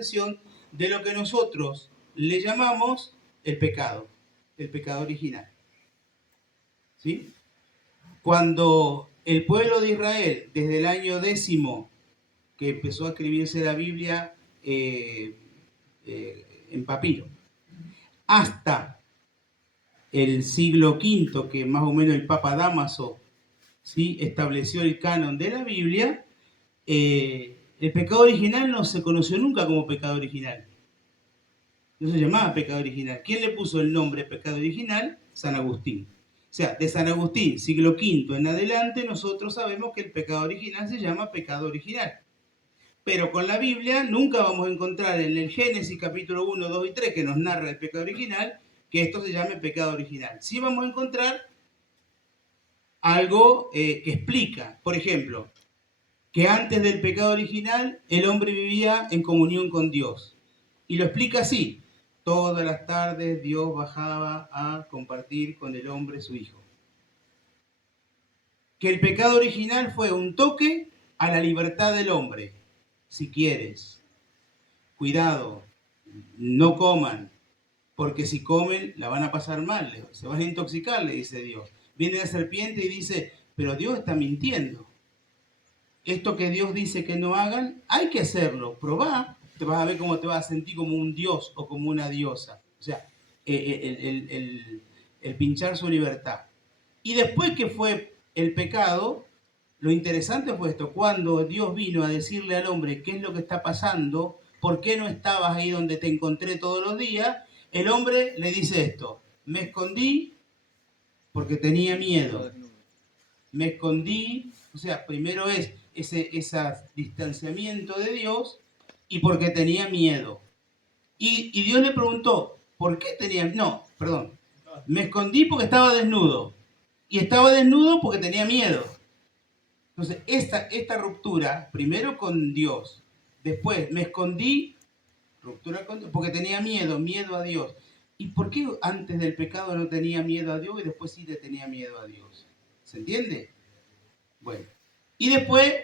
expresión de lo que nosotros le llamamos el pecado original. ¿Sí? Cuando el pueblo de Israel, desde el año 10 que empezó a escribirse la Biblia en papiro, hasta el siglo V, que más o menos el Papa Dámaso, ¿sí?, estableció el canon de la Biblia, el pecado original no se conoció nunca como pecado original. No se llamaba pecado original. ¿Quién le puso el nombre pecado original? San Agustín. O sea, de San Agustín, siglo V en adelante, nosotros sabemos que el pecado original se llama pecado original. Pero con la Biblia nunca vamos a encontrar en el Génesis capítulo 1, 2 y 3, que nos narra el pecado original, que esto se llame pecado original. Sí vamos a encontrar algo que explica, por ejemplo, que antes del pecado original el hombre vivía en comunión con Dios. Y lo explica así: todas las tardes Dios bajaba a compartir con el hombre su hijo. Que el pecado original fue un toque a la libertad del hombre. Si quieres, cuidado, no coman, porque si comen la van a pasar mal, se van a intoxicar, le dice Dios. Viene la serpiente y dice, pero Dios está mintiendo. Esto que Dios dice que no hagan, hay que hacerlo. Probá, te vas a ver cómo te vas a sentir como un dios o como una diosa. O sea, el pinchar su libertad. Y después que fue el pecado, lo interesante fue esto: cuando Dios vino a decirle al hombre qué es lo que está pasando, por qué no estabas ahí donde te encontré todos los días, el hombre le dice esto: me escondí porque tenía miedo. Me escondí, o sea, primero es ese distanciamiento de Dios y porque tenía miedo. Y Dios le preguntó, ¿por qué tenía miedo? No, perdón. Me escondí porque estaba desnudo. Y estaba desnudo porque tenía miedo. Entonces, esta ruptura, primero con Dios, después me escondí, ruptura con Dios, porque tenía miedo a Dios. ¿Y por qué antes del pecado no tenía miedo a Dios y después sí le tenía miedo a Dios? ¿Se entiende? Bueno, y después,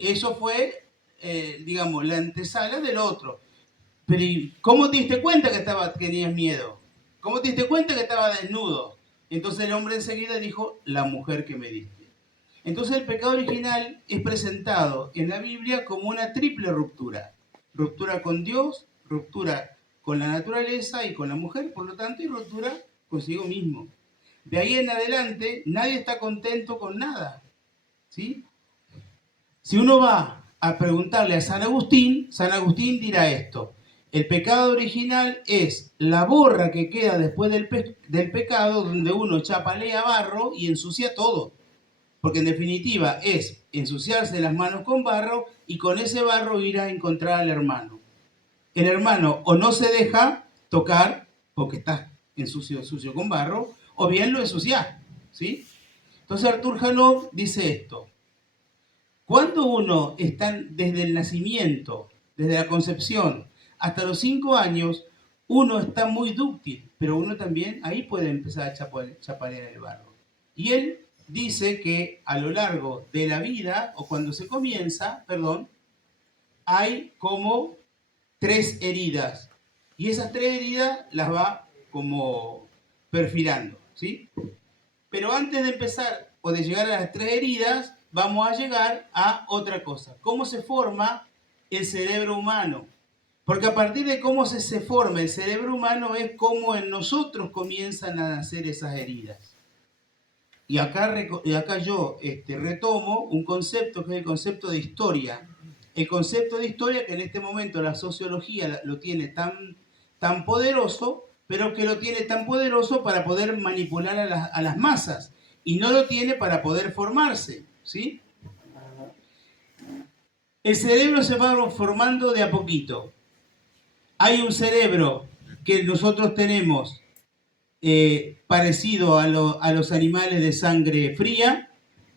eso fue, digamos, la antesala del otro. Pero ¿cómo te diste cuenta que tenías miedo? ¿Cómo te diste cuenta que estaba desnudo? Entonces el hombre enseguida dijo, la mujer que me diste. Entonces el pecado original es presentado en la Biblia como una triple ruptura. Ruptura con Dios, ruptura con la naturaleza y con la mujer, por lo tanto, y ruptura consigo mismo. De ahí en adelante, nadie está contento con nada. ¿Sí? Si uno va a preguntarle a San Agustín dirá esto: el pecado original es la borra que queda después del pecado, donde uno chapalea barro y ensucia todo. Porque en definitiva es ensuciarse las manos con barro y con ese barro ir a encontrar al hermano. El hermano o no se deja tocar porque está sucio con barro, o bien lo ensucia. ¿Sí? Entonces Artur Jalov dice esto: cuando uno está desde el nacimiento, desde la concepción, hasta los 5 años, uno está muy dúctil, pero uno también ahí puede empezar a chapalear el barro. Y él dice que a lo largo de la vida, o cuando se comienza, hay como 3 heridas. Y esas 3 heridas las va como perfilando, ¿sí? Pero antes de empezar o de llegar a las 3 heridas, vamos a llegar a otra cosa. ¿Cómo se forma el cerebro humano? Porque a partir de cómo se forma el cerebro humano es cómo en nosotros comienzan a nacer esas heridas. Y acá yo retomo un concepto que es el concepto de historia. El concepto de historia que en este momento la sociología lo tiene tan poderoso, pero que lo tiene tan poderoso para poder manipular a las masas. Y no lo tiene para poder formarse, ¿sí? El cerebro se va formando de a poquito. Hay un cerebro que nosotros tenemos parecido a los animales de sangre fría,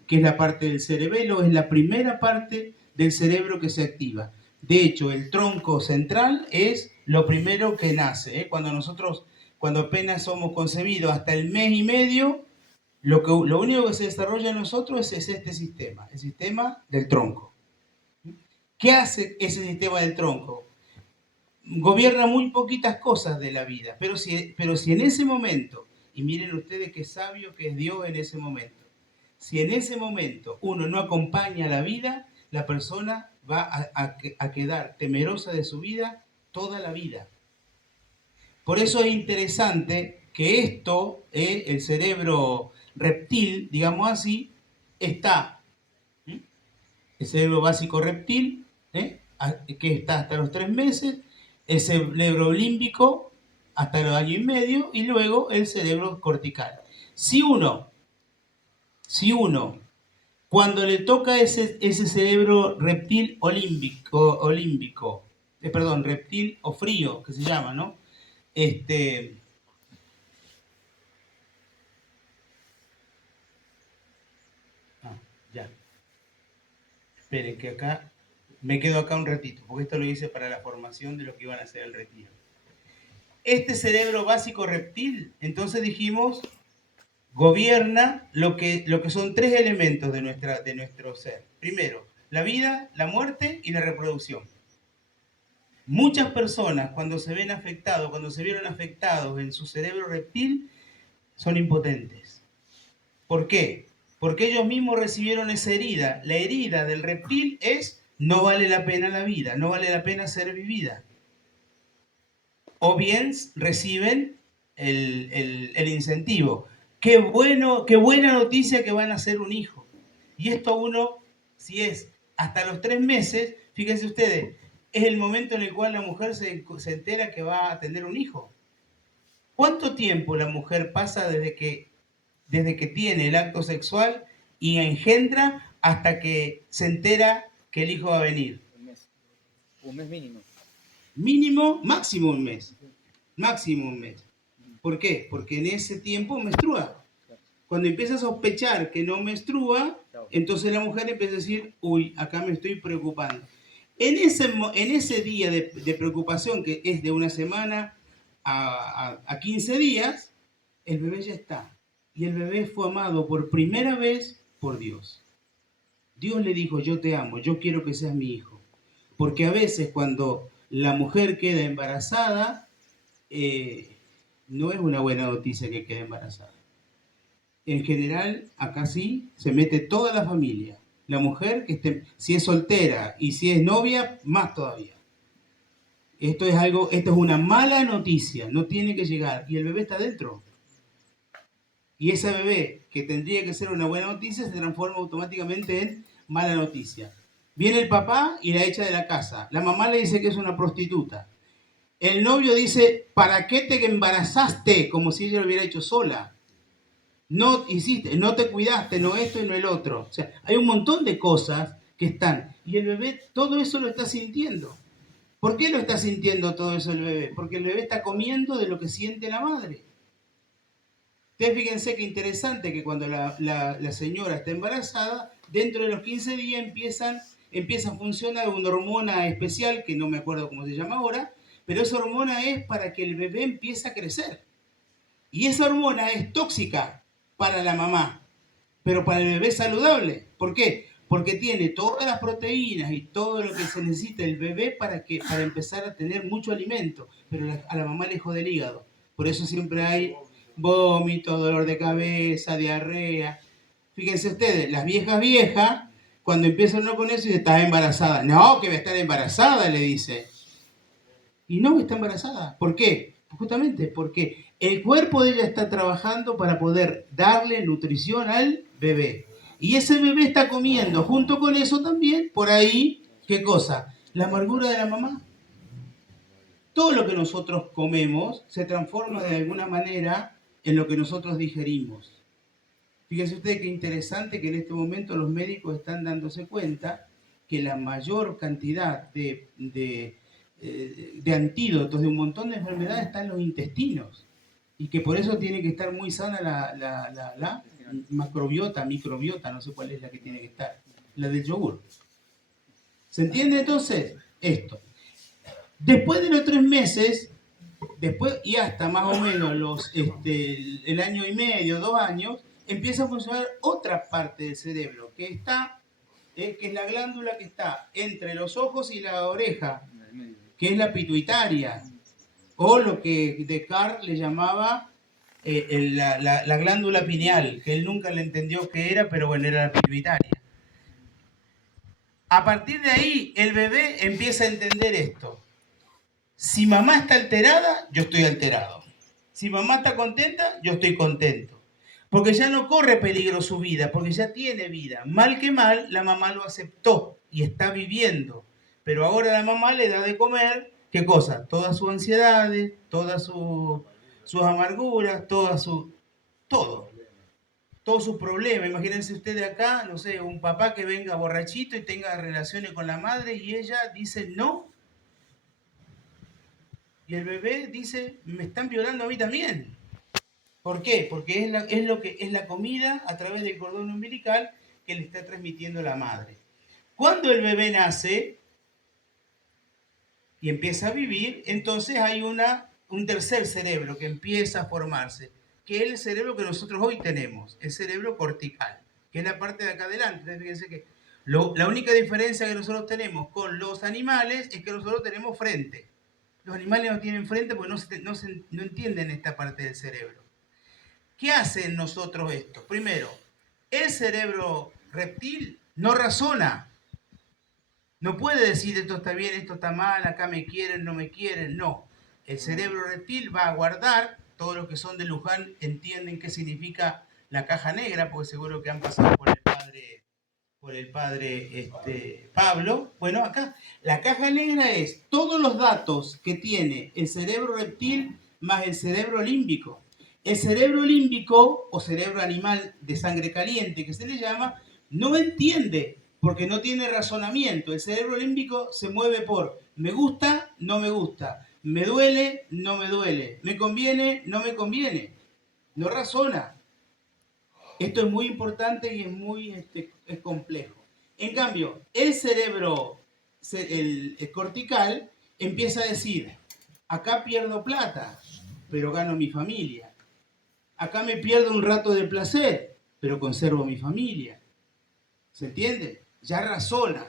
que es la parte del cerebelo, es la primera parte del cerebro que se activa. De hecho, el tronco central es lo primero que nace. Cuando apenas somos concebidos, hasta el mes y medio, lo único que se desarrolla en nosotros es este sistema, el sistema del tronco. ¿Qué hace ese sistema del tronco? gobierna muy poquitas cosas de la vida, pero si en ese momento, y miren ustedes qué sabio que es Dios en ese momento, si en ese momento uno no acompaña la vida, la persona va a quedar temerosa de su vida toda la vida. Por eso es interesante que esto, el cerebro reptil, digamos así, está, el cerebro básico reptil, que está hasta los 3 meses, el cerebro límbico hasta los años y medio, y luego el cerebro cortical. Si uno, cuando le toca ese cerebro reptil o límbico, perdón, reptil o frío, que se llama, ¿no? Ya. Esperen, que acá me quedo acá un ratito, porque esto lo hice para la formación de lo que iban a hacer el retiro. Este cerebro básico reptil, entonces dijimos, gobierna lo que son 3 elementos de nuestro ser. Primero, la vida, la muerte y la reproducción. Muchas personas cuando se vieron afectados en su cerebro reptil, son impotentes. ¿Por qué? Porque ellos mismos recibieron esa herida. La herida del reptil es: no vale la pena la vida, no vale la pena ser vivida. O bien reciben el incentivo. Qué buena noticia que van a ser un hijo. Y esto uno, si es hasta los 3 meses, fíjense ustedes, es el momento en el cual la mujer se entera que va a tener un hijo. ¿Cuánto tiempo la mujer pasa desde que tiene el acto sexual y engendra hasta que se entera que el hijo va a venir? Un mes mínimo. Mínimo, máximo un mes. Máximo un mes. ¿Por qué? Porque en ese tiempo menstrua. Cuando empieza a sospechar que no menstrua, entonces la mujer empieza a decir: uy, acá me estoy preocupando. En ese día de preocupación, que es de una semana a 15 días, el bebé ya está. Y el bebé fue amado por primera vez por Dios. Dios le dijo: yo te amo, yo quiero que seas mi hijo. Porque a veces cuando la mujer queda embarazada, no es una buena noticia que quede embarazada. En general, acá sí, se mete toda la familia. La mujer, si es soltera y si es novia, más todavía. Esto es una mala noticia, no tiene que llegar. Y el bebé está dentro. Y ese bebé, que tendría que ser una buena noticia, se transforma automáticamente en mala noticia. Viene el papá y la echa de la casa. La mamá le dice que es una prostituta. El novio dice: ¿para qué te embarazaste? Como si ella lo hubiera hecho sola. No hiciste, no te cuidaste, no esto y no el otro. O sea, hay un montón de cosas que están. Y el bebé todo eso lo está sintiendo. ¿Por qué lo está sintiendo todo eso el bebé? Porque el bebé está comiendo de lo que siente la madre. Ustedes fíjense qué interesante que cuando la señora está embarazada, dentro de los 15 días empieza a funcionar una hormona especial, que no me acuerdo cómo se llama ahora, pero esa hormona es para que el bebé empiece a crecer. Y esa hormona es tóxica para la mamá, pero para el bebé es saludable. ¿Por qué? Porque tiene todas las proteínas y todo lo que se necesita el bebé para empezar a tener mucho alimento, pero a la mamá le jode el hígado. Por eso siempre hay vómito, dolor de cabeza, diarrea. Fíjense ustedes, las viejas, cuando empiezan no con eso, y está embarazada. No, que va a estar embarazada, le dice. Y no está embarazada. ¿Por qué? Justamente porque el cuerpo de ella está trabajando para poder darle nutrición al bebé. Y ese bebé está comiendo junto con eso también, por ahí, ¿qué cosa? La amargura de la mamá. Todo lo que nosotros comemos se transforma de alguna manera en lo que nosotros digerimos. Fíjense ustedes qué interesante que en este momento los médicos están dándose cuenta que la mayor cantidad de antídotos de un montón de enfermedades está en los intestinos y que por eso tiene que estar muy sana la microbiota, no sé cuál es la que tiene que estar, la del yogur. ¿Se entiende entonces esto? Después de los 3 meses, después y hasta más o menos el año y medio, 2 años, empieza a funcionar otra parte del cerebro que es la glándula que está entre los ojos y la oreja, que es la pituitaria, o lo que Descartes le llamaba la glándula pineal, que él nunca le entendió qué era, pero bueno, era la pituitaria. A partir de ahí, el bebé empieza a entender esto. Si mamá está alterada, yo estoy alterado. Si mamá está contenta, yo estoy contento. Porque ya no corre peligro su vida, porque ya tiene vida. Mal que mal, la mamá lo aceptó y está viviendo. Pero ahora la mamá le da de comer, ¿qué cosa? Todas sus ansiedades, todas sus amarguras, todo. Todos sus problemas. Imagínense ustedes acá, no sé, un papá que venga borrachito y tenga relaciones con la madre y ella dice no. Y el bebé dice, me están violando a mí también. ¿Por qué? Porque es la comida a través del cordón umbilical que le está transmitiendo la madre. Cuando el bebé nace y empieza a vivir, entonces hay un tercer cerebro que empieza a formarse, que es el cerebro que nosotros hoy tenemos, el cerebro cortical, que es la parte de acá adelante. Fíjense que la única diferencia que nosotros tenemos con los animales es que nosotros tenemos frente. Los animales no tienen frente porque no entienden esta parte del cerebro. ¿Qué hace en nosotros esto? Primero, el cerebro reptil no razona. No puede decir esto está bien, esto está mal, acá me quieren, no me quieren. No. El cerebro reptil va a guardar, todos los que son de Luján entienden qué significa la caja negra, porque seguro que han pasado por el padre Pablo. Bueno, acá la caja negra es todos los datos que tiene el cerebro reptil más el cerebro límbico. El cerebro límbico o cerebro animal de sangre caliente que se le llama, no entiende porque no tiene razonamiento. El cerebro límbico se mueve por me gusta, no me gusta, me duele, no me duele, me conviene, no me conviene. No razona. Esto es muy importante y es complejo. En cambio, el cerebro, el cortical, empieza a decir, acá pierdo plata, pero gano mi familia. Acá me pierdo un rato de placer, pero conservo mi familia. ¿Se entiende? Ya razona.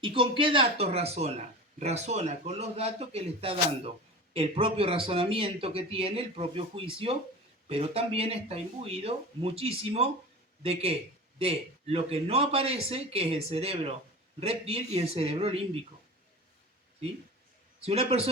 ¿Y con qué datos razona? Razona con los datos que le está dando el propio razonamiento que tiene, el propio juicio, pero también está imbuido muchísimo de qué? De lo que no aparece, que es el cerebro reptil y el cerebro límbico. ¿Sí? Si una persona